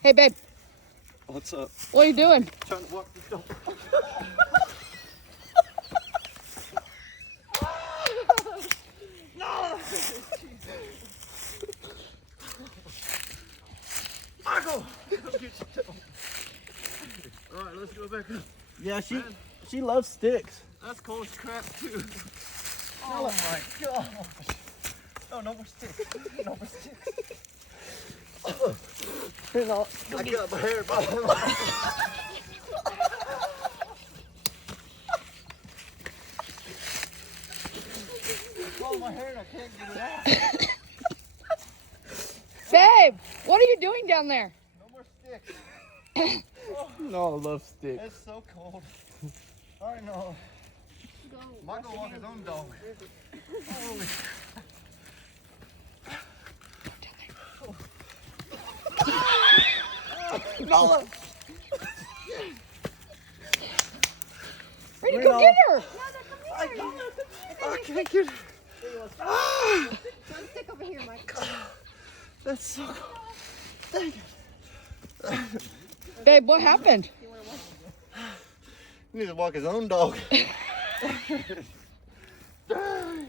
Hey, babe. What's up? What are you doing? Trying to walk the dog. No! Michael! Alright, let's go back up. Yeah, she loves sticks. That's cold as crap too. Oh my gosh. Oh, no more sticks. No more sticks. I got my hair Oh, my hair, I can't get it out. Babe, what are you doing down there? No more sticks. No, I love sticks. It's so cold. I know. Michael walk his own dog. Holy. Nola! Ready to go get her. I can't get it. Stick over here, Mike. That's so cold. Dang it. Babe, what happened? He needs to walk his own dog. Dang.